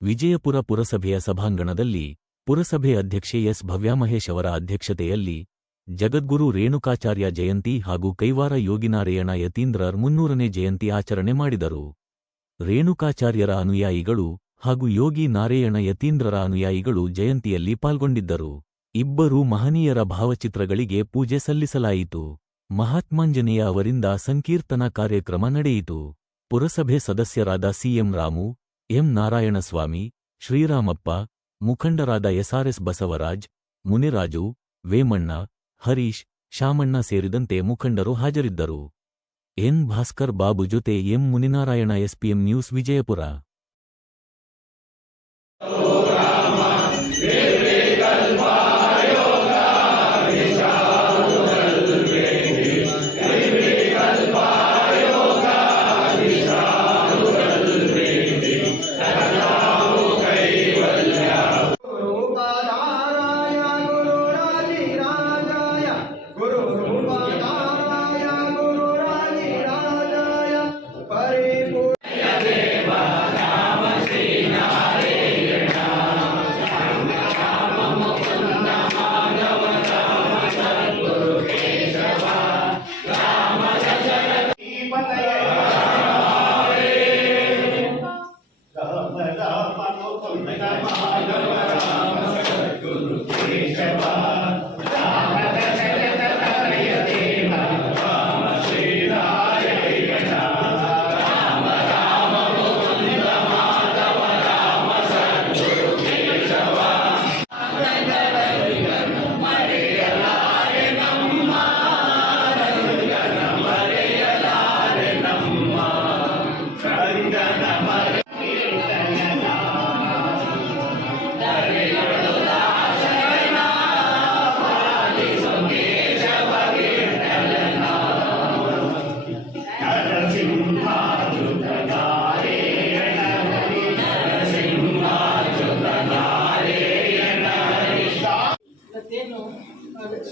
ವಿಜಯಪುರ ಪುರಸಭೆಯ ಸಭಾಂಗಣದಲ್ಲಿ ಪುರಸಭೆ ಅಧ್ಯಕ್ಷೆ ಎಸ್ ಭವ್ಯಾಮಹೇಶ್ ಅವರ ಅಧ್ಯಕ್ಷತೆಯಲ್ಲಿ ಜಗದ್ಗುರು ರೇಣುಕಾಚಾರ್ಯ ಜಯಂತಿ ಹಾಗೂ ಕೈವಾರ ಯೋಗಿನಾರಾಯಣ ಯತೀಂದ್ರರ್ 300ನೇ ಜಯಂತಿ ಆಚರಣೆ ಮಾಡಿದರು. ರೇಣುಕಾಚಾರ್ಯರ ಅನುಯಾಯಿಗಳು ಹಾಗೂ ಯೋಗಿ ನಾರಾಯಣ ಯತೀಂದ್ರರ ಅನುಯಾಯಿಗಳು ಜಯಂತಿಯಲ್ಲಿ ಪಾಲ್ಗೊಂಡಿದ್ದರು. ಇಬ್ಬರೂ ಮಹನೀಯರ ಭಾವಚಿತ್ರಗಳಿಗೆ ಪೂಜೆ ಸಲ್ಲಿಸಲಾಯಿತು. ಮಹಾತ್ಮಾಂಜನೇಯ ಅವರಿಂದ ಸಂಕೀರ್ತನಾ ಕಾರ್ಯಕ್ರಮ ನಡೆಯಿತು. ಪುರಸಭೆ ಸದಸ್ಯರಾದ ಸಿಎಂ ರಾಮು, ಎಂ ನಾರಾಯಣಸ್ವಾಮಿ, ಶ್ರೀರಾಮಪ್ಪ, ಮುಖಂಡರಾದ ಎಸ್ಆರ್ಎಸ್ ಬಸವರಾಜ್, ಮುನಿರಾಜು, ವೇಮಣ್ಣ, ಹರೀಶ್, ಶಾಮಣ್ಣ ಸೇರಿದಂತೆ ಮುಖಂಡರು ಹಾಜರಿದ್ದರು. ಎನ್ ಭಾಸ್ಕರ್ ಬಾಬು ಜೊತೆ M Muninarayana SPM news Vijayapura.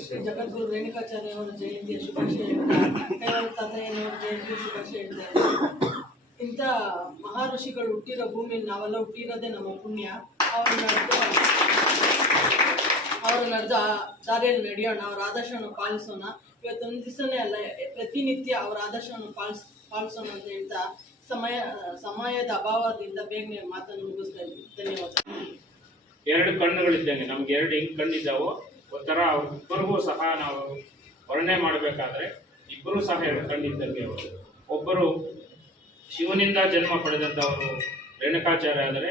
Shri Jagadguru Renukacharya ಅವರ ಜಯಂತಿಯ ಶುಭಾಶಯಗಳು, ಕೈವಾರ ತಾತಯ್ಯನವರ ಜಯಂತಿಯ ಶುಭಾಶಯಗಳಿದೆ. ಇಂಥ ಮಹಾಋಷಿಗಳು ಹುಟ್ಟಿರೋ ಭೂಮಿಯಲ್ಲಿ ನಾವೆಲ್ಲ ಹುಟ್ಟಿರೋದೇ ನಮ್ಮ ಪುಣ್ಯ. ಅವರು ನಡೆದ ದಾರಿಯಲ್ಲಿ ನಡೆಯೋಣ, ಅವರ ಆದರ್ಶವನ್ನು ಪಾಲಿಸೋಣ. ಇವತ್ತೊಂದು ದಿವಸನೇ ಅಲ್ಲ, ಪ್ರತಿನಿತ್ಯ ಅವರ ಆದರ್ಶವನ್ನು ಪಾಲಿಸೋಣ ಅಂತ ಹೇಳ್ತಾ ಸಮಯದ ಅಭಾವದಿಂದ ಬೇಗನೆ ಮಾತನ್ನು ಮುಗಿಸ್ತಾ ಇದ್ದೀವಿ. ಧನ್ಯವಾದ. ಎರಡು ಕಣ್ಣುಗಳಿದ್ದಂಗೆ, ನಮ್ಗೆ ಎರಡು ಹಿಂಗೆ ಕಣ್ಣಿದ್ದಾವೋ ಒಂಥರ ಇಬ್ಬರಿಗೂ ಸಹ ನಾವು ವರ್ಣನೆ ಮಾಡಬೇಕಾದ್ರೆ ಇಬ್ಬರೂ ಸಹ ಎರಡು ಕಣ್ಣಿದ್ದಂಗೆ ಅವರು. ಒಬ್ಬರು ಶಿವನಿಂದ ಜನ್ಮ ಪಡೆದಂಥವರು ರೇಣುಕಾಚಾರ್ಯ ಆದರೆ,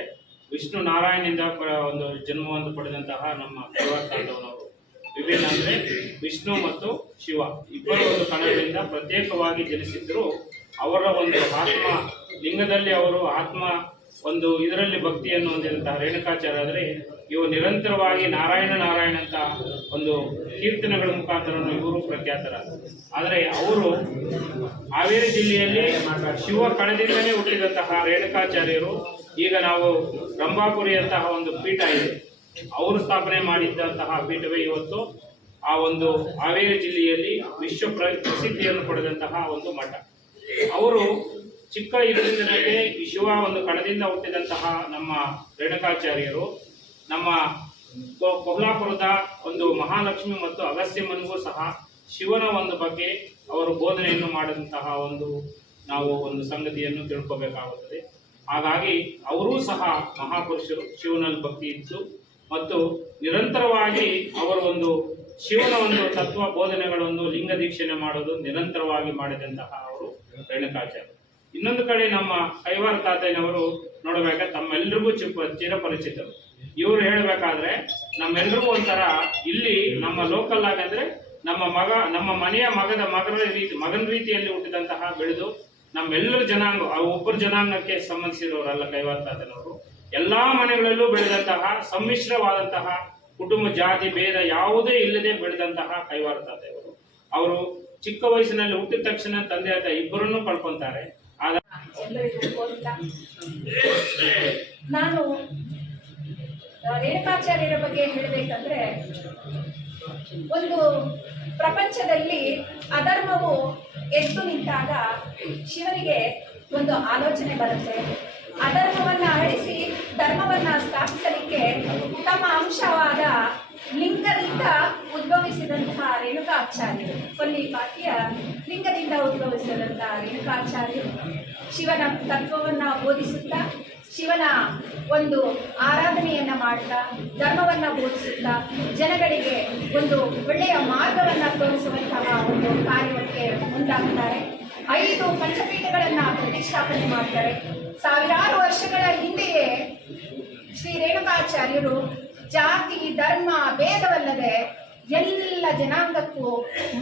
ವಿಷ್ಣು ನಾರಾಯಣನಿಂದ ಒಂದು ಜನ್ಮವನ್ನು ಪಡೆದಂತಹ ನಮ್ಮ ಕೈವಾರ ತಾತನವರು. ವಿಭಿನ್ನ ಅಂದರೆ ವಿಷ್ಣು ಮತ್ತು ಶಿವ ಇಬ್ಬರು ಒಂದು ಕಣದಿಂದ ಪ್ರತ್ಯೇಕವಾಗಿ ಜನಿಸಿದ್ರು. ಅವರ ಒಂದು ಆತ್ಮ ಲಿಂಗದಲ್ಲಿ ಅವರು ಆತ್ಮ ಒಂದು ಇದರಲ್ಲಿ ಭಕ್ತಿಯನ್ನು ಹೊಂದಿದಂತಹ ರೇಣುಕಾಚಾರ್ಯ ಆದರೆ, ಇವು ನಿರಂತರವಾಗಿ ನಾರಾಯಣ ನಾರಾಯಣ ಅಂತ ಒಂದು ಕೀರ್ತನೆಗಳ ಮುಖಾಂತರ ಇವರು ಪ್ರಖ್ಯಾತರಾದರು. ಆದರೆ ಅವರು ಹಾವೇರಿ ಜಿಲ್ಲೆಯಲ್ಲಿ ಶಿವ ಕಣದಿಂದಲೇ ಹುಟ್ಟಿದಂತಹ ರೇಣುಕಾಚಾರ್ಯರು. ಈಗ ನಾವು ರಂಭಾಪುರಿಯಂತಹ ಒಂದು ಪೀಠ ಇದೆ, ಅವರು ಸ್ಥಾಪನೆ ಮಾಡಿದ್ದಂತಹ ಪೀಠವೇ ಇವತ್ತು ಆ ಒಂದು ಹಾವೇರಿ ಜಿಲ್ಲೆಯಲ್ಲಿ ವಿಶ್ವ ಪ್ರಸಿದ್ಧಿಯನ್ನು ಪಡೆದಂತಹ ಒಂದು ಮಠ. ಅವರು ಚಿಕ್ಕ ಇದರಿಂದಲೇ ಈ ಶಿವ ಒಂದು ಕಣದಿಂದ ಹುಟ್ಟಿದಂತಹ ನಮ್ಮ ರೇಣುಕಾಚಾರ್ಯರು ನಮ್ಮ ಕೊಲ್ಹಾಪುರದ ಒಂದು ಮಹಾಲಕ್ಷ್ಮಿ ಮತ್ತು ಅಗಸ್ತ್ಯಮ್ಮನಿಗೂ ಸಹ ಶಿವನ ಒಂದು ಬಗ್ಗೆ ಅವರು ಬೋಧನೆಯನ್ನು ಮಾಡಿದಂತಹ ಒಂದು ನಾವು ಒಂದು ಸಂಗತಿಯನ್ನು ತಿಳ್ಕೋಬೇಕಾಗುತ್ತದೆ. ಹಾಗಾಗಿ ಅವರೂ ಸಹ ಮಹಾಪುರುಷರು, ಶಿವನಲ್ಲಿ ಭಕ್ತಿ ಇತ್ತು ಮತ್ತು ನಿರಂತರವಾಗಿ ಅವರು ಒಂದು ಶಿವನ ಒಂದು ತತ್ವ ಬೋಧನೆಗಳನ್ನು ಲಿಂಗ ದೀಕ್ಷಣೆ ಮಾಡೋದು ನಿರಂತರವಾಗಿ ಮಾಡಿದಂತಹ ಅವರು ರೇಣುಕಾಚಾರ್ಯ. ಇನ್ನೊಂದು ಕಡೆ ನಮ್ಮ ಕೈವಾರ ತಾತಯ್ಯನವರು ನೋಡಬೇಕಾದ್ರೆ ತಮ್ಮೆಲ್ಲರಿಗೂ ಚಿರಪರಿಚಿತರು. ಇವರು ಹೇಳಬೇಕಾದ್ರೆ ನಮ್ಮೆಲ್ಲರಿಗೂ ಒಂಥರ ಇಲ್ಲಿ ನಮ್ಮ ಲೋಕಲ್ ಆಗಂದ್ರೆ ನಮ್ಮ ಮನೆಯ ಮಗನ ರೀತಿಯಲ್ಲಿ ಹುಟ್ಟಿದಂತಹ ಬೆಳೆದು ನಮ್ಮೆಲ್ಲರ ಜನಾಂಗ ಒಬ್ಬರು ಜನಾಂಗಕ್ಕೆ ಸಂಬಂಧಿಸಿದವರಲ್ಲ ಕೈವಾರ ತಾತಯ್ಯನವರು. ಎಲ್ಲಾ ಮನೆಗಳಲ್ಲೂ ಬೆಳೆದಂತಹ ಸಮ್ಮಿಶ್ರವಾದಂತಹ ಕುಟುಂಬ ಜಾತಿ ಭೇದ ಯಾವುದೇ ಇಲ್ಲದೆ ಬೆಳೆದಂತಹ ಕೈವಾರ ತಾತಯ್ಯವರು. ಅವರು ಚಿಕ್ಕ ವಯಸ್ಸಿನಲ್ಲಿ ಹುಟ್ಟಿದ ತಕ್ಷಣ ತಂದೆ ತಾಯಿ ಇಬ್ಬರನ್ನು ಕಳ್ಕೊಂತಾರೆ. ನಾನು ರೇಣುಕಾಚಾರ್ಯರ ಬಗ್ಗೆ ಹೇಳಬೇಕಂದ್ರೆ, ಒಂದು ಪ್ರಪಂಚದಲ್ಲಿ ಅಧರ್ಮವು ಎದ್ದು ನಿಂತಾಗ ಶಿವನಿಗೆ ಒಂದು ಆಲೋಚನೆ ಬರುತ್ತೆ. ಅಧರ್ಮವನ್ನ ಅಳಿಸಿ ಧರ್ಮವನ್ನ ಸ್ಥಾಪಿಸಲಿಕ್ಕೆ ತಮ್ಮ ಅಂಶವಾದ ಲಿಂಗದಿಂದ ಉದ್ಭವಿಸಿದಂತಹ ರೇಣುಕಾಚಾರ್ಯರು, ಕೊಲ್ಲಿಪಾಕಿಯ ಲಿಂಗದಿಂದ ಉದ್ಭವಿಸಿದಂತಹ ರೇಣುಕಾಚಾರ್ಯರು ಶಿವನ ತತ್ವವನ್ನ ಬೋಧಿಸುತ್ತಾ, ಶಿವನ ಒಂದು ಆರಾಧನೆಯನ್ನ ಮಾಡ್ತಾ, ಧರ್ಮವನ್ನ ಬೋಧಿಸುತ್ತಾ, ಜನಗಳಿಗೆ ಒಂದು ಒಳ್ಳೆಯ ಮಾರ್ಗವನ್ನ ತೋರಿಸುವಂತಹ ಒಂದು ಕಾರ್ಯಕ್ಕೆ ಮುಂದಾಗ್ತಾರೆ. 5 ಪಂಚಪೀಠಗಳನ್ನ ಪ್ರತಿಷ್ಠಾಪನೆ ಮಾಡ್ತಾರೆ. ಸಾವಿರಾರು ವರ್ಷಗಳ ಹಿಂದೆಯೇ ಶ್ರೀ ರೇಣುಕಾಚಾರ್ಯರು ಜಾತಿ ಧರ್ಮ ಭೇದವಲ್ಲದೆ ಎಲ್ಲ ಜನಾಂಗಕ್ಕೂ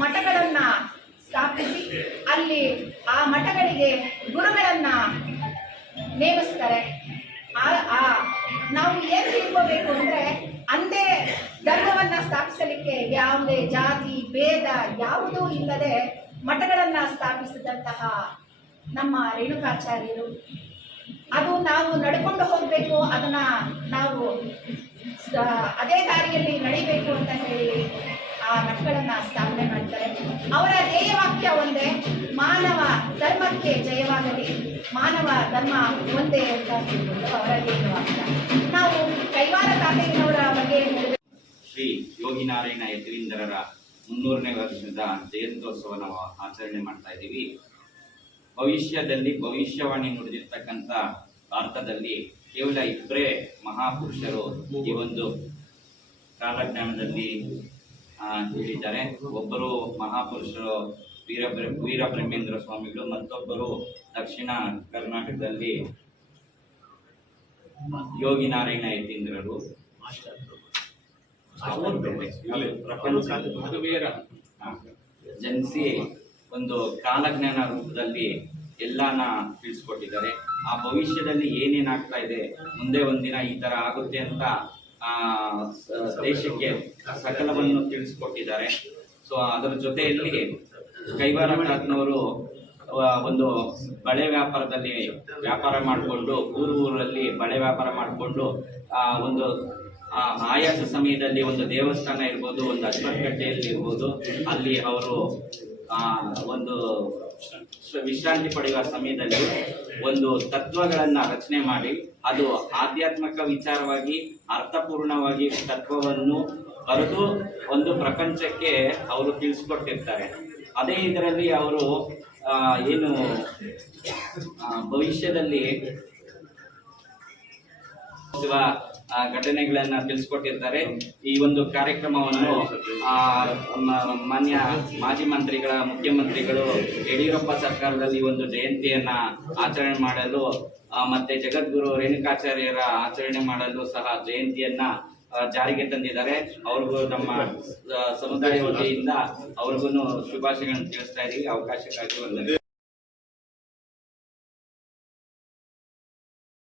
ಮಠಗಳನ್ನ ಸ್ಥಾಪಿಸಿ ಅಲ್ಲಿ ಆ ಮಠಗಳಿಗೆ ಗುರುಗಳನ್ನ ನೇಮಿಸ್ತಾರೆ. ನಾವು ಏನು ತಿಳ್ಕೋಬೇಕು ಅಂದ್ರೆ, ಅಂದೇ ಧರ್ಮವನ್ನ ಸ್ಥಾಪಿಸಲಿಕ್ಕೆ ಯಾವುದೇ ಜಾತಿ ಭೇದ ಯಾವುದೂ ಇಲ್ಲದೆ ಮಠಗಳನ್ನ ಸ್ಥಾಪಿಸಿದಂತಹ ನಮ್ಮ ರೇಣುಕಾಚಾರ್ಯರು, ಅದು ನಾವು ನಡ್ಕೊಂಡು ಹೋಗಬೇಕು, ಅದನ್ನ ನಾವು ಅದೇ ದಾರಿಯಲ್ಲಿ ನಡಿಬೇಕು ಅಂತ ಹೇಳಿ ಆ ಮಠಗಳನ್ನ ಸ್ಥಾಪನೆ ಮಾಡ್ತಾರೆ. ಅವರ ಧ್ಯೇಯವಾಕ್ಯ ಒಂದೇ, ಮಾನವ ಧರ್ಮಕ್ಕೆ ಜಯವಾಗಲಿ, ಮಾನವ ಧರ್ಮ ಒಂದೇ ಅಂತ ಹೇಳ್ಕೊಂಡು ಅವರ ಧ್ಯೇಯವಾಕ್ಯ. ನಾವು ಕೈವಾರ ತಾತಯ್ಯನವರ ಬಗ್ಗೆ ಹೇಳಬೇಕು. ಶ್ರೀ ಯೋಗಿನಾರಾಯಣ ಯತೀಂದ್ರರ 300ನೇ ವರ್ಷದ ಜಯಂತ್ಯೋತ್ಸವ ನಾವು ಆಚರಣೆ ಮಾಡ್ತಾ ಇದ್ದೀವಿ. ಭವಿಷ್ಯದಲ್ಲಿ ಭವಿಷ್ಯವಾಣಿ ನುಡಿದಿರ್ತಕ್ಕಂಥ ಅರ್ಥದಲ್ಲಿ ಕೇವಲ ಇಬ್ಬರೇ ಮಹಾಪುರುಷರು ಈ ಒಂದು ಕಾಲಜ್ಞಾನದಲ್ಲಿ ಹೇಳಿದ್ದಾರೆ. ಒಬ್ಬರು ಮಹಾಪುರುಷರು ವೀರಬ್ರಹ್ಮೇಂದ್ರ ಸ್ವಾಮಿಗಳು, ಮತ್ತೊಬ್ಬರು ದಕ್ಷಿಣ ಕರ್ನಾಟಕದಲ್ಲಿ ಯೋಗಿನಾರಾಯಣ ಯತೀಂದ್ರರು. ಜನಿಸಿ ಒಂದು ಕಾಲಜ್ಞಾನ ರೂಪದಲ್ಲಿ ಎಲ್ಲಾನ ತಿಳಿಸ್ಕೊಟ್ಟಿದ್ದಾರೆ. ಆ ಭವಿಷ್ಯದಲ್ಲಿ ಏನೇನಾಗ್ತಾ ಇದೆ, ಮುಂದೆ ಒಂದಿನ ಈ ತರ ಆಗುತ್ತೆ ಅಂತ ದೇಶಕ್ಕೆ ಸಕಲವನ್ನು ತಿಳಿಸ್ಕೊಟ್ಟಿದ್ದಾರೆ. ಸೊ ಅದರ ಜೊತೆಯಲ್ಲಿ ಕೈವಾರ ತಾತನವರು ಒಂದು ಬಳೆ ವ್ಯಾಪಾರದಲ್ಲಿ ವ್ಯಾಪಾರ ಮಾಡಿಕೊಂಡು ಊರಲ್ಲಿ ಬಳೆ ವ್ಯಾಪಾರ ಮಾಡಿಕೊಂಡು ಒಂದು ಆಯಾಸ ಸಮಯದಲ್ಲಿ ಒಂದು ದೇವಸ್ಥಾನ ಇರ್ಬೋದು, ಒಂದು ಅಶ್ವತ್ಥಕಟ್ಟೆಯಲ್ಲಿ ಇರ್ಬೋದು, ಅಲ್ಲಿ ಅವರು ಒಂದು ವಿಶ್ರಾಂತಿ ಪಡೆಯುವ ಸಮಯದಲ್ಲಿ ಒಂದು ತತ್ವಗಳನ್ನ ರಚನೆ ಮಾಡಿ, ಅದು ಆಧ್ಯಾತ್ಮಿಕ ವಿಚಾರವಾಗಿ ಅರ್ಥಪೂರ್ಣವಾಗಿ ತತ್ವವನ್ನು ಬರೆದು ಒಂದು ಪ್ರಪಂಚಕ್ಕೆ ಅವರು ತಿಳಿಸ್ಕೊಟ್ಟಿರ್ತಾರೆ. ಅದೇ ಇದರಲ್ಲಿ ಅವರು ಏನು ಭವಿಷ್ಯದಲ್ಲಿ ಘಟನೆಗಳನ್ನ ತಿಳಿಸ್ಕೊಟ್ಟಿರ್ತಾರೆ. ಈ ಒಂದು ಕಾರ್ಯಕ್ರಮವನ್ನು ಮಾನ್ಯ ಮಾಜಿ ಮಂತ್ರಿಗಳ ಮುಖ್ಯಮಂತ್ರಿಗಳು ಯಡಿಯೂರಪ್ಪ ಸರ್ಕಾರದಲ್ಲಿ ಒಂದು ಜಯಂತಿಯನ್ನ ಆಚರಣೆ ಮಾಡಲು ಮತ್ತೆ ಜಗದ್ಗುರು ರೇಣುಕಾಚಾರ್ಯರ ಆಚರಣೆ ಮಾಡಲು ಸಹ ಜಯಂತಿಯನ್ನ ಜಾರಿಗೆ ತಂದಿದ್ದಾರೆ. ಅವ್ರಿಗೂ ನಮ್ಮ ಸಮುದಾಯ ವತಿಯಿಂದ ಅವ್ರಿಗೂ ಶುಭಾಶಯಗಳನ್ನು ತಿಳಿಸ್ತಾ ಇದ್ದೀವಿ. ಅವಕಾಶಕ್ಕಾಗಿ ವಂದನೆ.